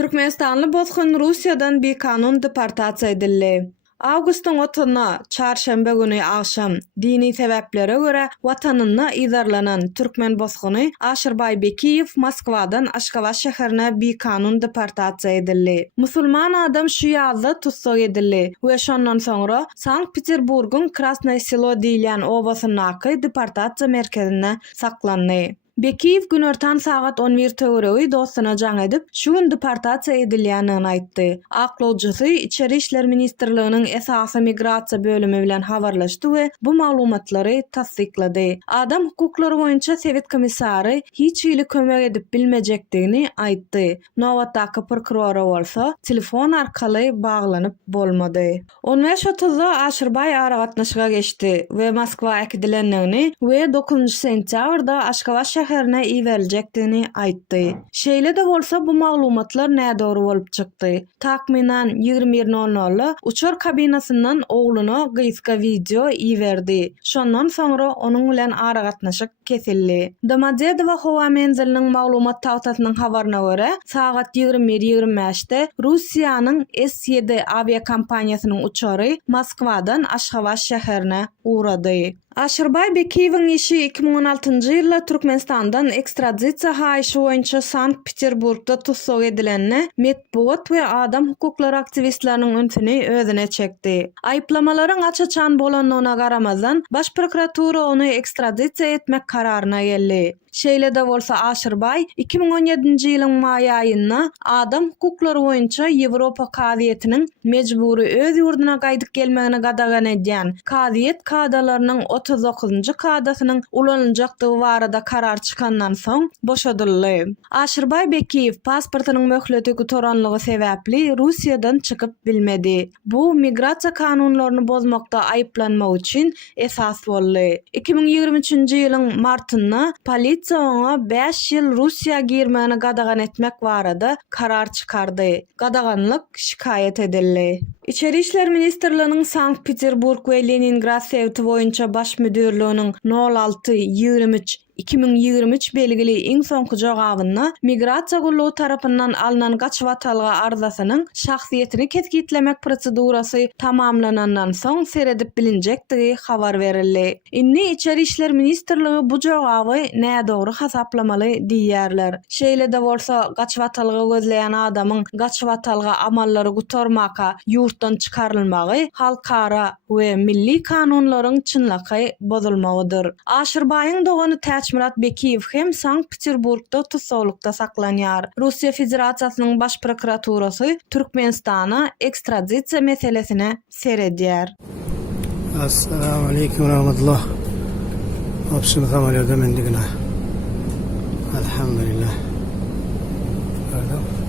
Türkmenistanly bozgun Russiýadan bir kanun deportasiýa edildi. Awgustyň 30-na çarşamba güni akşam dini sebeplere göre watanyna ýazarlanan türkmen bozguny Aşyrbay Bekiýew Moskwadan Aşgabat şäherine bir kanun deportasiýa edildi. Musulman adam şu ýazda tutsak edildi we şondan soňra Sankt-Peterburgyň Krasnoy Selo diýilen obasynaky deportasiýa merkezine saklandy. Bekiýew günortan sagat 11 töweregi dostuna jaň edip, şu gün deportasiýa edilýänini aýtdy. Aklawjysy İçeri işler ministrliginiň esasy migrasiýa bölümi bilen habarlaşdy we bu maglumatlary tasdiklady. Adam hukuklary boýunça Sowet komissary hiç ýyly kömek edip bilmejekdigini aýtdy. Nowatdaky prokurora bolsa telefon arkaly baglanyp bolmady. 15:30-da Aşyrbay aragatnaşyga geçdi we Moskwa äkidilendigini we 9 sentýabrda Aşgabat şäherine iwerilejekdigini aýtdy. Şeýle de bolsa bu maglumatlar nädogry bolup çykdy. Takminan 21:00-da uçur kabinasyndan ogluny gyska video iwerdi. Şondan soňra onuň bilen aragatnaşyk kesildi. Domodedowa howa menziliniň maglumat tawtasynyň habaryna görä, sagat 21:25-de Russiýanyň S-7 aviakompaniýasynyň uçary Moskwadan Aşgabat şäherine urady. Aşyrbay Bekiýewiň işi 2016-njy ýylda Türkmenistandan ekstradisiýa haýyşy boýunça Sankt-Peterburgda tutsak edilenine medpuat we adam hukuklary aktivistleriniň öňüni özüne çekdi. Aýplamalaryň açaçan bolanlygyna garamazdan baş prokuratura ony ekstradisiýa etmek kararyna geldi. Şeýle de bolsa Aşyrbay 2017-nji ýylyň maý aýynda adam hukuklary boýunça Ýewropa Kadyýetiniň mejburi öz ýurduna gaýdyp gelmegine gadagan edýän Kadyýet kadalarynyň 39-njy kadasynyň ulanyljakdygy barada karar çykandan soň boşadyldy. Aşyrbay Bekiýew pasportynyň möhleti gutoranlygy sebäpli Russiýadan çykyp bilmedi. Bu migrasiýa kanunlaryny bozmakda aýplanmak üçin esas boldy. 2023-nji ýylyň martynda polisiýa ona 5 ýyl Russiýa girmegine gadagan etmek barada karar çykardy. Gadaganlyk şikaýet edildi. İçeri işler ministrliginiň Sankt-Peterburg we Leningrad sewti boýunça baş müdürliginiň 06-23-2023 belgili iň soňky jogabyna migrasiýa gullugy tarapyndan alynan gaçwatalga arzasynyň şahsiýetini keskitlemek prosedurasy tamamlanandan soň seredip bilinjektigi habar berildi. Inni İçeri işler ministrligi bu jogaby nädogry hasaplamaly diýýärler. Şeýle de bolsa gaçwatalga gözleýän adamyň gaçwatalga amallary gutarmaka ýurtdan çykarylmagy halkara we milli kanunlaryň çynlaky bozulmagydyr. Aşyrbaýyň dogany Murat Bekiýew hem Sankt-Peterburgda tutsaklykda saklanýar. Russiýa Federasiýasynyň baş prokuraturasy Türkmenistana ekstradisiýa meselesine seredýär. Assalamu aleykum ve rahmetullah. Hapsını tam alıyordum indigine. Elhamdülillah. Gördüm.